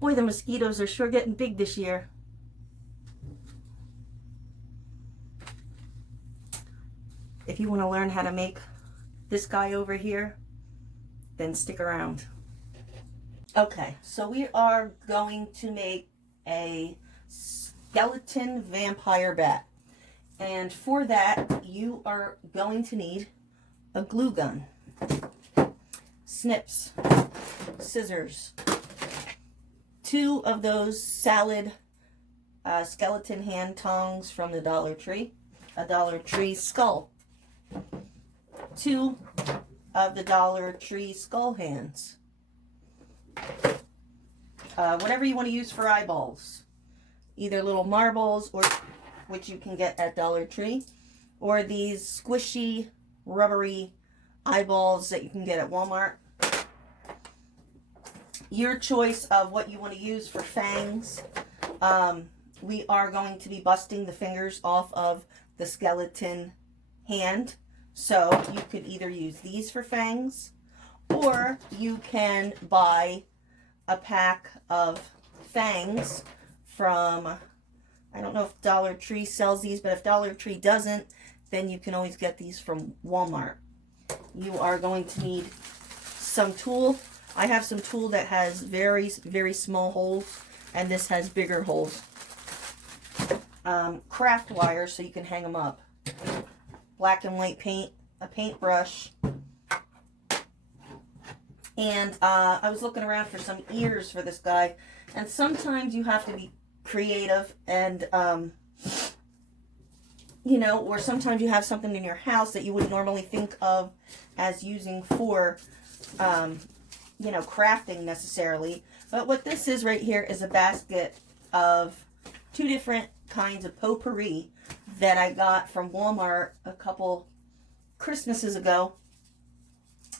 Boy, the mosquitoes are sure getting big this year. If you want to learn how to make this guy over here, then stick around. Okay, so we are going to make a skeleton vampire bat. And for that, you are going to need a glue gun, snips, scissors, 2 of those salad skeleton hand tongs from the Dollar Tree, a Dollar Tree skull, 2 of the Dollar Tree skull hands, whatever you want to use for eyeballs, either little marbles, or which you can get at Dollar Tree, or these squishy, rubbery eyeballs that you can get at Walmart. Your choice of what you want to use for fangs. We are going to be busting the fingers off of the skeleton hand. So you could either use these for fangs, or you can buy a pack of fangs from, I don't know if Dollar Tree sells these, but if Dollar Tree doesn't, then you can always get these from Walmart. You are going to need some tool. I have some tool that has very, very small holes, and this has bigger holes. Craft wire so you can hang them up. Black and white paint, a paintbrush, and I was looking around for some ears for this guy, and sometimes you have to be creative, and you know, or sometimes you have something in your house that you wouldn't normally think of as using for you know, crafting necessarily. But what this is right here is a basket of 2 different kinds of potpourri that I got from Walmart a couple Christmases ago.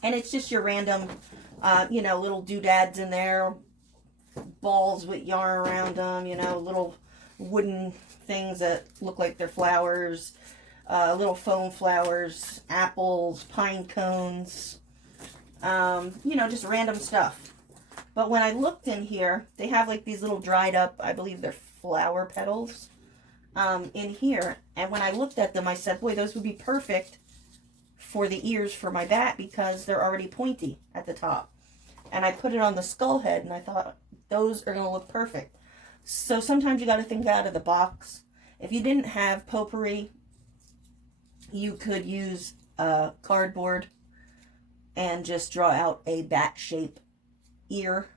And it's just your random, you know, little doodads in there, balls with yarn around them, you know, little wooden things that look like they're flowers, little foam flowers, apples, pine cones, you know, just random stuff. But when I looked in here, they have like these little dried up, I believe they're flower petals, in here. And when I looked at them, I said, boy, those would be perfect for the ears for my bat because they're already pointy at the top. And I put it on the skull head, and I thought those are going to look perfect. So sometimes you got to think out of the box. If you didn't have potpourri, you could use cardboard and just draw out a bat shape ear.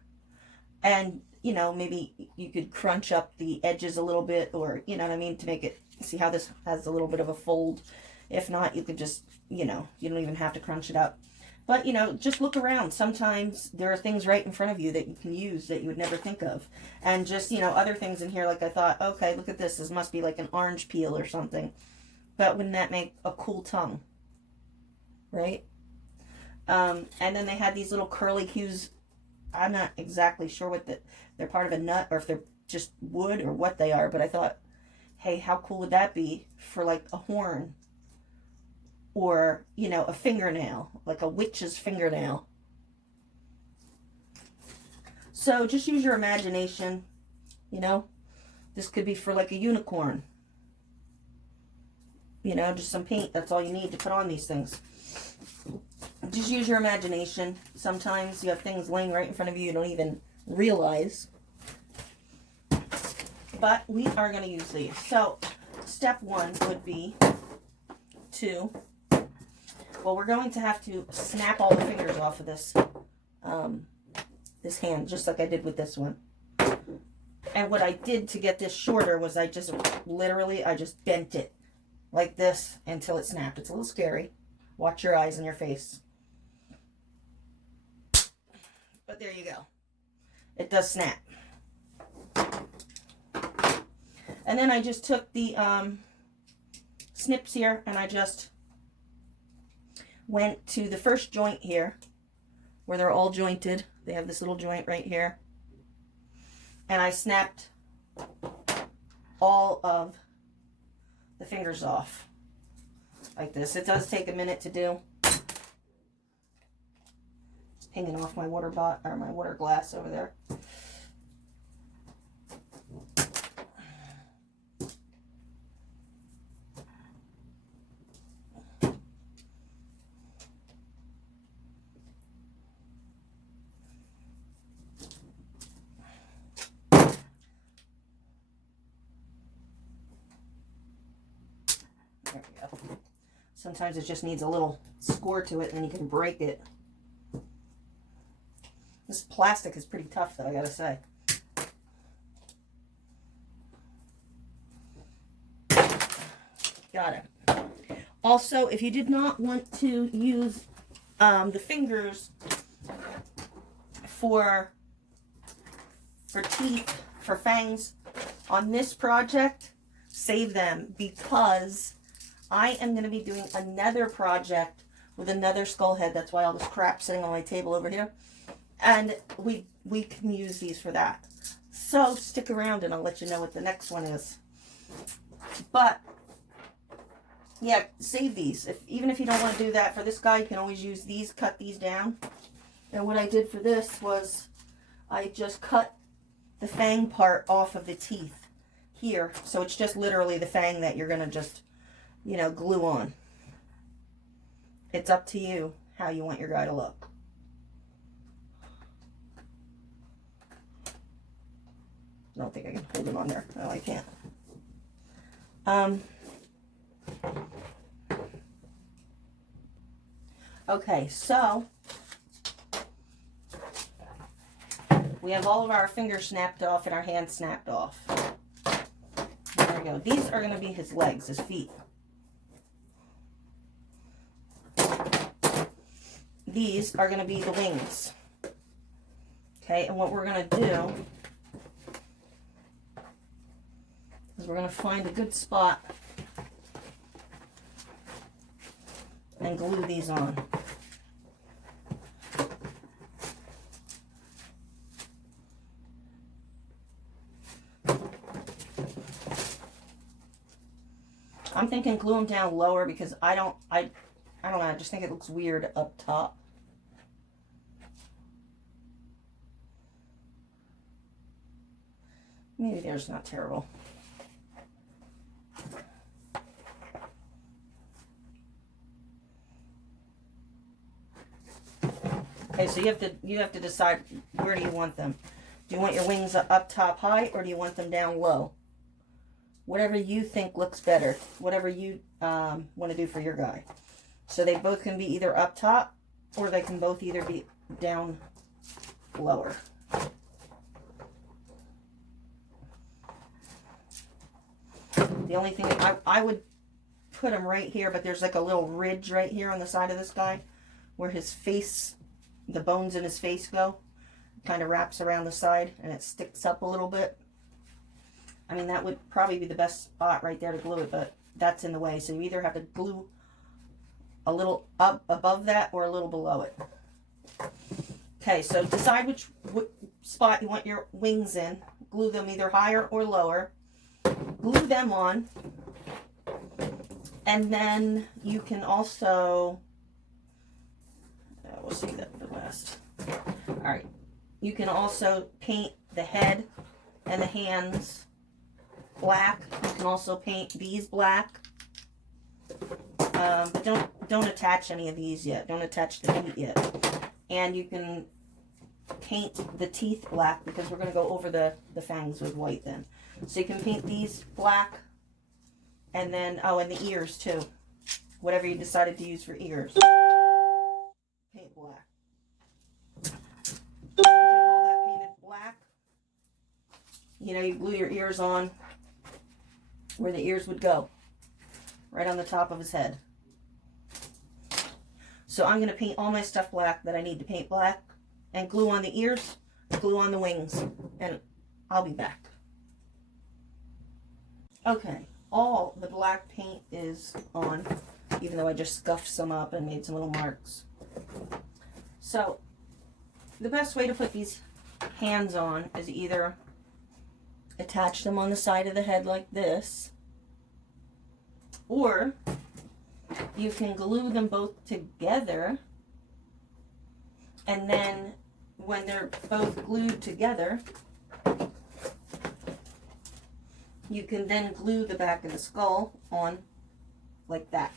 And, you know, maybe you could crunch up the edges a little bit, or, you know what I mean, to make it, see how this has a little bit of a fold. If not, you could just, you know, you don't even have to crunch it up. But, you know, just look around. Sometimes there are things right in front of you that you can use that you would never think of. And just, you know, other things in here, like I thought, okay, look at this. This must be like an orange peel or something. But wouldn't that make a cool tongue? Right? And then they had these little curly cues. I'm not exactly sure what they're part of a nut, or if they're just wood, or what they are. But I thought, hey, how cool would that be for like a horn? Or, you know, a fingernail, like a witch's fingernail. So just use your imagination, you know. This could be for like a unicorn. You know, just some paint. That's all you need to put on these things. Just use your imagination. Sometimes you have things laying right in front of you don't even realize. But we are going to use these. So step 1 would be to... Well, we're going to have to snap all the fingers off of this, this hand, just like I did with this one. And what I did to get this shorter was I just bent it like this until it snapped. It's a little scary. Watch your eyes and your face. But there you go. It does snap. And then I just took the snips here, and I just went to the first joint here where they're all jointed. They have this little joint right here, and I snapped all of the fingers off like this. It does take a minute to do. It's hanging off my water glass over there. Sometimes it just needs a little score to it and then you can break it. This plastic is pretty tough though, I gotta say. Got it. Also, if you did not want to use the fingers for teeth, for fangs on this project, save them, because I am going to be doing another project with another skull head. That's why all this crap sitting on my table over here. And we can use these for that. So stick around and I'll let you know what the next one is. But yeah, save these. Even if you don't want to do that for this guy, you can always use these, cut these down. And what I did for this was I just cut the fang part off of the teeth here. So it's just literally the fang that you're going to just, you know, glue on. It's up to you how you want your guy to look. I don't think I can hold him on there. No, I can't. Okay, so we have all of our fingers snapped off and our hands snapped off. There we go. These are going to be his legs, his feet. These are going to be the wings. Okay, and what we're going to do is we're going to find a good spot and glue these on. I'm thinking glue them down lower because I don't know, I just think it looks weird up top. Maybe there's not terrible. Okay, so you have to decide, where do you want them? Do you want your wings up top high or do you want them down low? Whatever you think looks better, whatever you want to do for your guy. So they both can be either up top or they can both either be down lower. The only thing, I would put them right here, but there's like a little ridge right here on the side of this guy where his face, the bones in his face go. Kind of wraps around the side and it sticks up a little bit. I mean, that would probably be the best spot right there to glue it, but that's in the way. So you either have to glue a little up above that or a little below it. Okay, so decide which spot you want your wings in. Glue them either higher or lower. Glue them on. And then you can also, we'll see that for last. All right. You can also paint the head and the hands black. You can also paint these black. But don't attach any of these yet. Don't attach the feet yet. And you can paint the teeth black because we're going to go over the fangs with white then. So you can paint these black. And then, oh, and the ears too. Whatever you decided to use for ears. Paint black. All that painted black. You know, you glue your ears on where the ears would go. Right on the top of his head. So I'm going to paint all my stuff black that I need to paint black. And glue on the ears, glue on the wings. And I'll be back. Okay. All the black paint is on, even though I just scuffed some up and made some little marks. So, the best way to put these hands on is either attach them on the side of the head like this, or you can glue them both together, and then when they're both glued together, you can then glue the back of the skull on like that.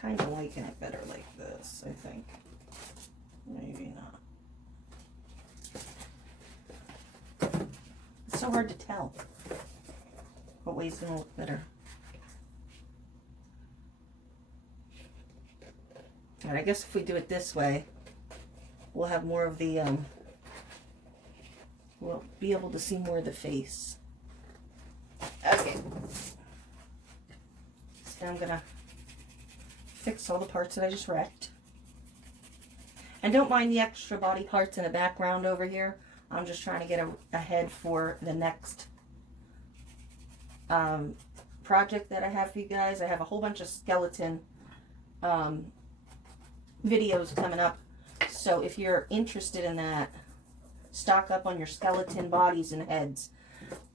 Kind of liking it better like this, I think. Maybe not. so hard to tell what way's going to look better. And I guess if we do it this way, we'll have more of the, we'll be able to see more of the face. Okay. So I'm going to fix all the parts that I just wrecked. And don't mind the extra body parts in the background over here. I'm just trying to get a head for the next project that I have for you guys. I have a whole bunch of skeleton videos coming up. So if you're interested in that, stock up on your skeleton bodies and heads.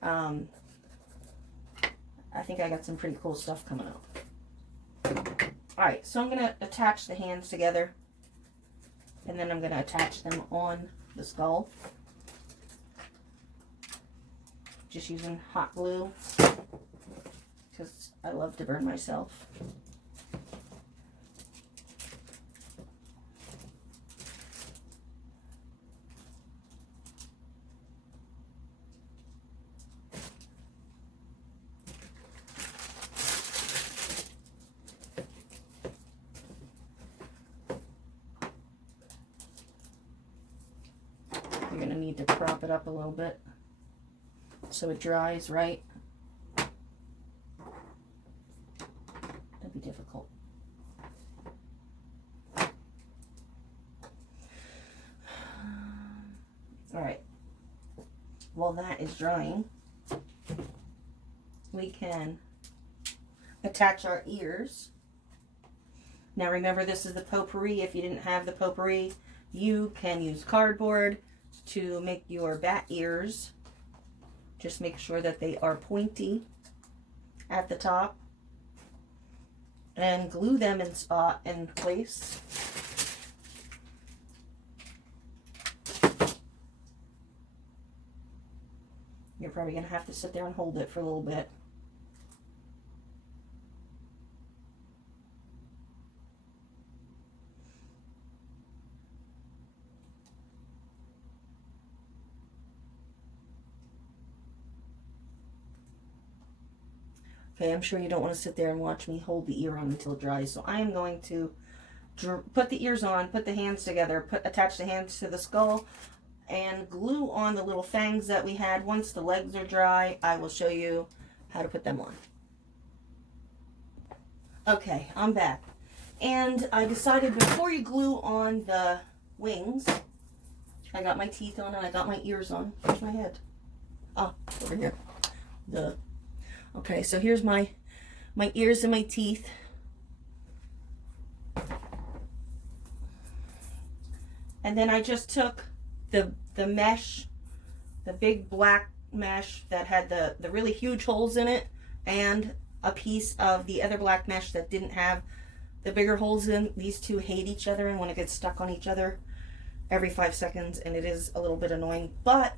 I think I got some pretty cool stuff coming up. Alright, so I'm going to attach the hands together. And then I'm going to attach them on the skull. Just using hot glue. Because I love to burn myself. You're going to need to prop it up a little bit so it dries right. That'd be difficult. Alright. While that is drying, we can attach our ears. Now remember, this is the potpourri. If you didn't have the potpourri, you can use cardboard to make your bat ears. Just make sure that they are pointy at the top and glue them in place. You're probably going to have to sit there and hold it for a little bit. Okay, I'm sure you don't want to sit there and watch me hold the ear on until it dries. So I am going to put the ears on, put the hands together, attach the hands to the skull, and glue on the little fangs that we had. Once the legs are dry, I will show you how to put them on. Okay, I'm back. And I decided before you glue on the wings, I got my teeth on and I got my ears on. Where's my head? Oh, over here. Okay, so here's my ears and my teeth. And then I just took the mesh, the big black mesh that had the really huge holes in it, and a piece of the other black mesh that didn't have the bigger holes in. These two hate each other and want to get stuck on each other every 5 seconds, and it is a little bit annoying, but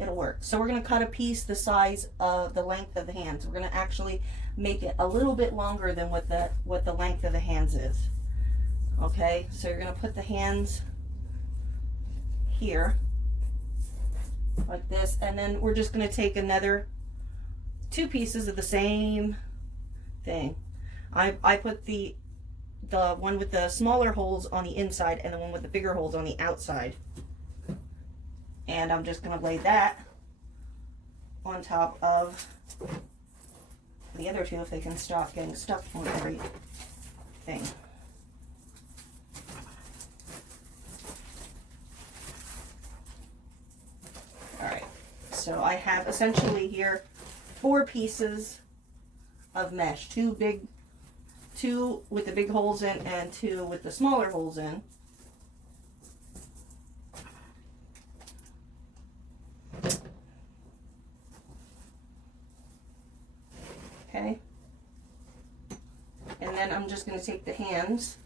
it'll work. So we're going to cut a piece the size of the length of the hands. We're going to actually make it a little bit longer than what the length of the hands is. Okay, so you're going to put the hands here like this, and then we're just going to take another 2 pieces of the same thing. I put the one with the smaller holes on the inside and the one with the bigger holes on the outside. And I'm just going to lay that on top of the other 2 if they can stop getting stuck on everything. Alright, so I have essentially here 4 pieces of mesh. 2 with the big holes in and 2 with the smaller holes in. Okay, and then I'm just going to take the hands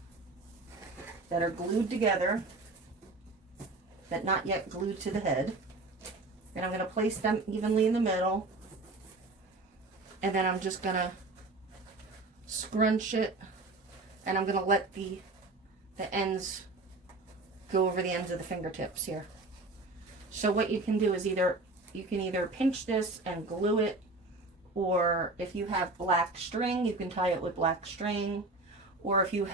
that are glued together, but not yet glued to the head, and I'm going to place them evenly in the middle, and then I'm just going to scrunch it, and I'm going to let the ends go over the ends of the fingertips here. So what you can do is you can either pinch this and glue it, or if you have black string, you can tie it with black string, or if you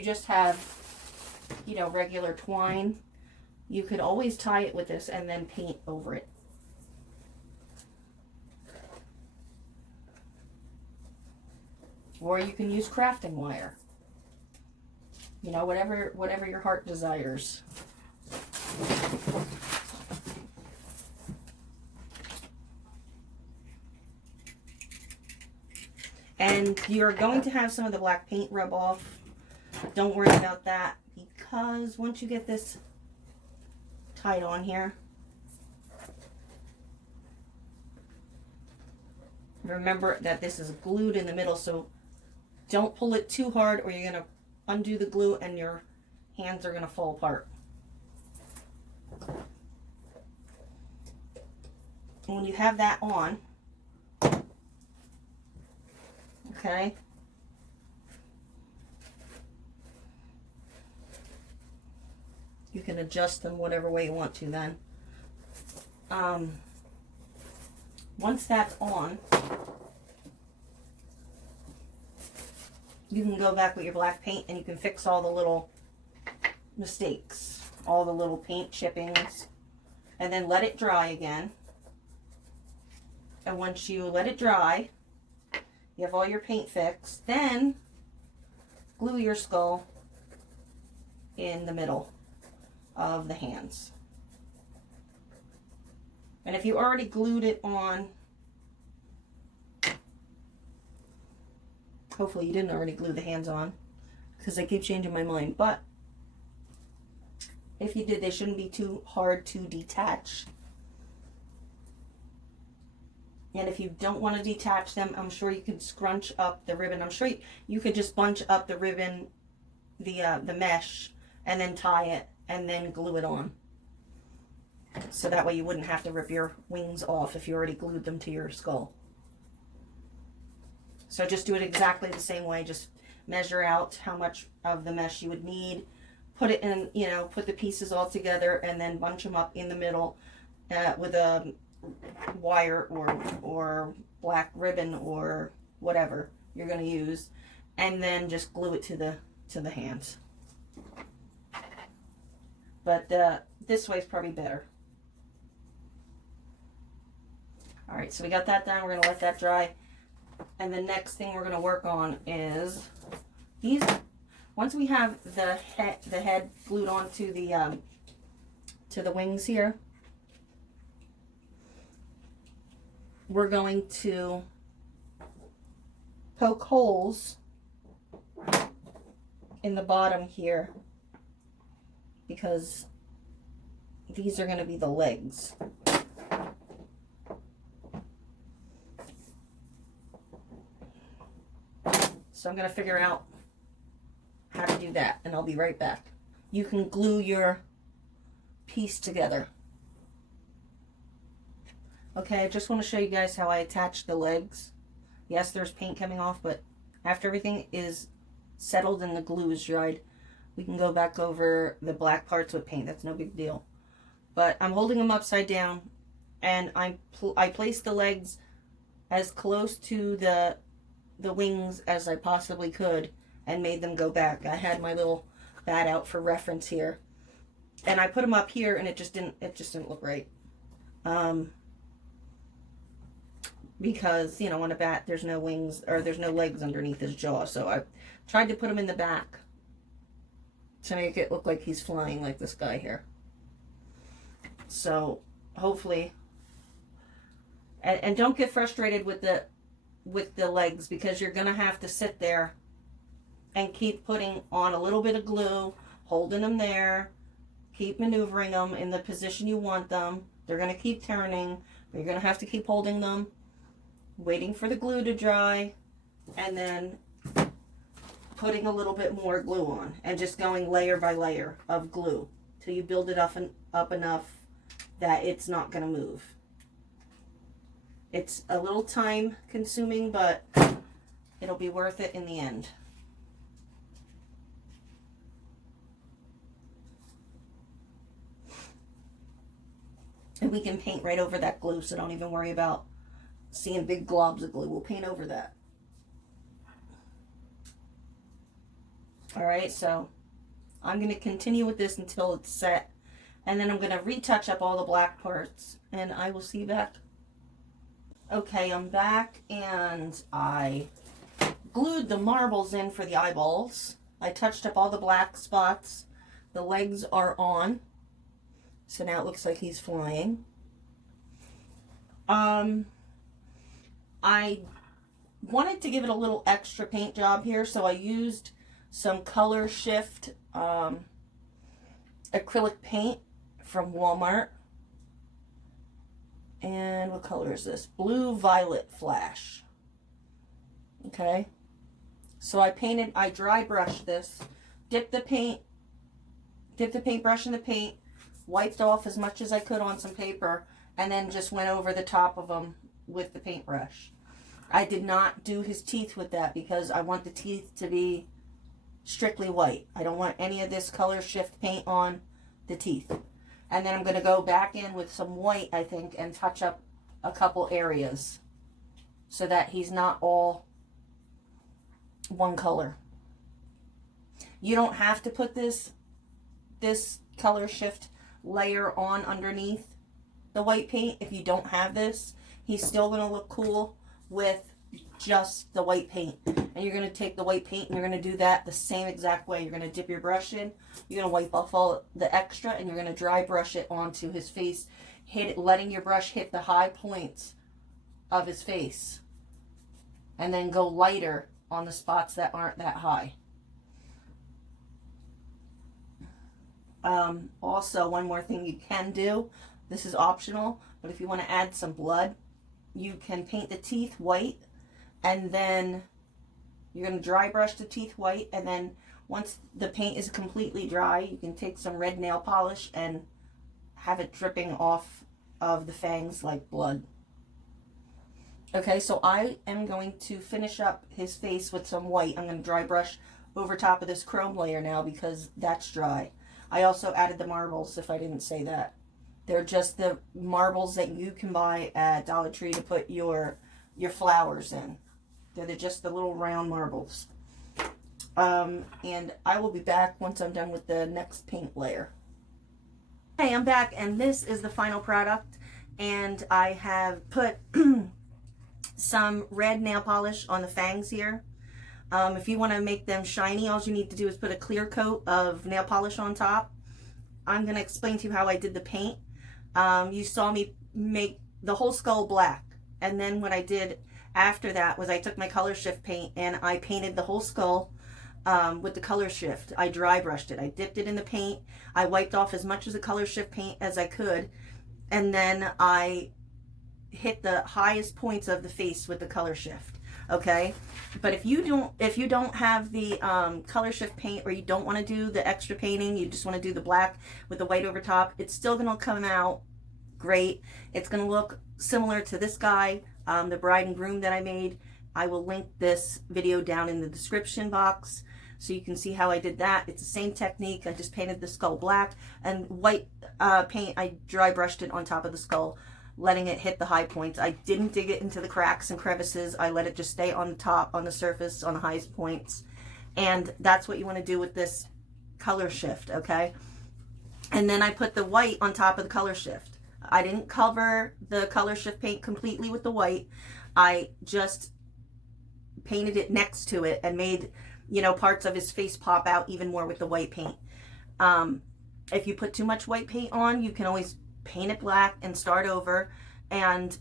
just have, you know, regular twine, you could always tie it with this and then paint over it. Or you can use crafting wire. You know, whatever your heart desires. And you're going to have some of the black paint rub off. Don't worry about that, because once you get this tied on here, remember that this is glued in the middle, so don't pull it too hard or you're going to undo the glue and your hands are going to fall apart. And when you have that on, okay, you can adjust them whatever way you want to then. Once that's on, you can go back with your black paint and you can fix all the little mistakes, all the little paint chippings, and then let it dry again. And once you let it dry, you have all your paint fixed, then glue your skull in the middle of the hands. And if you already glued it on, hopefully you didn't already glue the hands on, because I keep changing my mind, but if you did, they shouldn't be too hard to detach. And if you don't want to detach them, I'm sure you could scrunch up the ribbon. I'm sure you could just bunch up the ribbon, the mesh, and then tie it, and then glue it on. So that way you wouldn't have to rip your wings off if you already glued them to your skull. So just do it exactly the same way. Just measure out how much of the mesh you would need. Put it in, you know, put the pieces all together and then bunch them up in the middle with a wire or black ribbon or whatever you're going to use, and then just glue it to the hands. But this way is probably better. All right, so we got that done. We're going to let that dry. And the next thing we're going to work on is these. Once we have the head glued onto the wings here, we're going to poke holes in the bottom here, because these are going to be the legs. So I'm going to figure out how to do that, and I'll be right back. You can glue your piece together. Okay, I just want to show you guys how I attach the legs. Yes, there's paint coming off, but after everything is settled and the glue is dried, we can go back over the black parts with paint. That's no big deal. But I'm holding them upside down, and I placed the legs as close to the wings as I possibly could and made them go back. I had my little bat out for reference here, and I put them up here, and it just didn't look right. Because, you know, on a bat there's no wings, or there's no legs underneath his jaw, so I tried to put him in the back to make it look like he's flying, like this guy here. So hopefully, and don't get frustrated with the legs, because you're gonna have to sit there and keep putting on a little bit of glue, holding them there, keep maneuvering them in the position you want them. They're gonna keep turning, but you're gonna have to keep holding them, waiting for the glue to dry, and then putting a little bit more glue on, and just going layer by layer of glue till you build it up enough that it's not going to move. It's a little time consuming, but it'll be worth it in the end. And we can paint right over that glue, so don't even worry about seeing big globs of glue. We'll paint over that. Alright, so I'm going to continue with this until it's set. And then I'm going to retouch up all the black parts. And I will see you back. Okay, I'm back, and I glued the marbles in for the eyeballs. I touched up all the black spots. The legs are on. So now it looks like he's flying. I wanted to give it a little extra paint job here, so I used some Color Shift acrylic paint from Walmart. And what color is this? Blue Violet Flash. Okay. So I dry brushed this, dipped the paintbrush in the paint, wiped off as much as I could on some paper, and then just went over the top of them with the paintbrush. I did not do his teeth with that because I want the teeth to be strictly white. I don't want any of this Color Shift paint on the teeth. And then I'm going to go back in with some white, I think, and touch up a couple areas so that he's not all one color. You don't have to put this Color Shift layer on underneath the white paint. If you don't have this, he's still going to look cool with just the white paint. And you're going to take the white paint and you're going to do that the same exact way. You're going to dip your brush in, you're going to wipe off all the extra, and you're going to dry brush it onto his face, letting your brush hit the high points of his face, and then go lighter on the spots that aren't that high. Also, one more thing you can do, this is optional, but if you want to add some blood, you can paint the teeth white, and then you're going to dry brush the teeth white, and then once the paint is completely dry, you can take some red nail polish and have it dripping off of the fangs like blood. Okay, so I am going to finish up his face with some white. I'm going to dry brush over top of this chrome layer now because that's dry. I also added the marbles, if I didn't say that. They're just the marbles that you can buy at Dollar Tree to put your flowers in. They're just the little round marbles. And I will be back once I'm done with the next paint layer. Okay, I'm back, and this is the final product. And I have put some red nail polish on the fangs here. If you want to make them shiny, all you need to do is put a clear coat of nail polish on top. I'm going to explain to you how I did the paint. You saw me make the whole skull black, and then what I did after that was I took my Color Shift paint and I painted the whole skull with the Color Shift. I dry brushed it. I dipped it in the paint. I wiped off as much of the Color Shift paint as I could, and then I hit the highest points of the face with the Color Shift. Okay, but if you don't have the Color Shift paint, or you don't want to do the extra painting, you just want to do the black with the white over top, it's still going to come out great. It's going to look similar to this guy, the bride and groom that I made. I will link this video down in the description box so you can see how I did that. It's the same technique. I just painted the skull black, and white paint, I dry brushed it on top of the skull, letting it hit the high points. I didn't dig it into the cracks and crevices. I let it just stay on the top, on the surface, on the highest points. And that's what you want to do with this Color Shift, okay? And then I put the white on top of the Color Shift. I didn't cover the Color Shift paint completely with the white. I just painted it next to it and made, you know, parts of his face pop out even more with the white paint. If you put too much white paint on, you can always paint it black and start over and,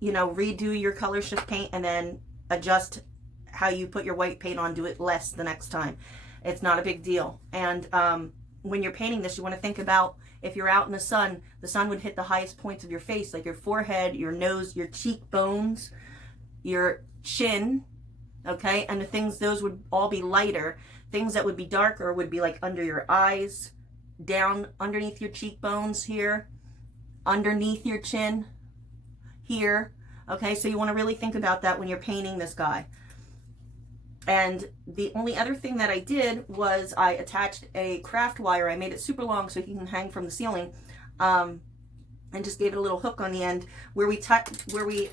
you know, redo your Color Shift paint and then adjust how you put your white paint on. Do it less the next time. It's not a big deal. And when you're painting this, you want to think about, if you're out in the sun would hit the highest points of your face, like your forehead, your nose, your cheekbones, your chin, okay? And the things, those would all be lighter. Things that would be darker would be like under your eyes, down underneath your cheekbones here, underneath your chin here, okay? So you want to really think about that when you're painting this guy. And the only other thing that I did was I attached a craft wire. I made it super long so he can hang from the ceiling, and just gave it a little hook on the end where we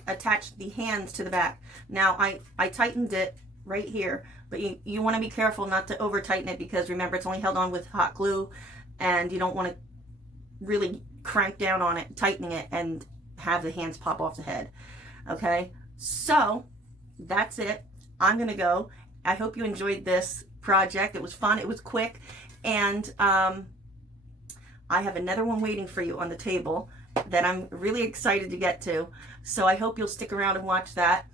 attached the hands to the back. Now I tightened it right here, but you want to be careful not to over tighten it, because remember, it's only held on with hot glue, and you don't want to really crank down on it, tightening it, and have the hands pop off the head. Okay, so that's it. I'm gonna go. I hope you enjoyed this project. It was fun, it was quick, and I have another one waiting for you on the table that I'm really excited to get to. So I hope you'll stick around and watch that.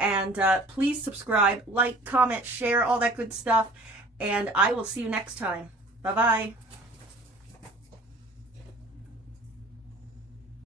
And please subscribe, like, comment, share, all that good stuff. And I will see you next time. Bye-bye.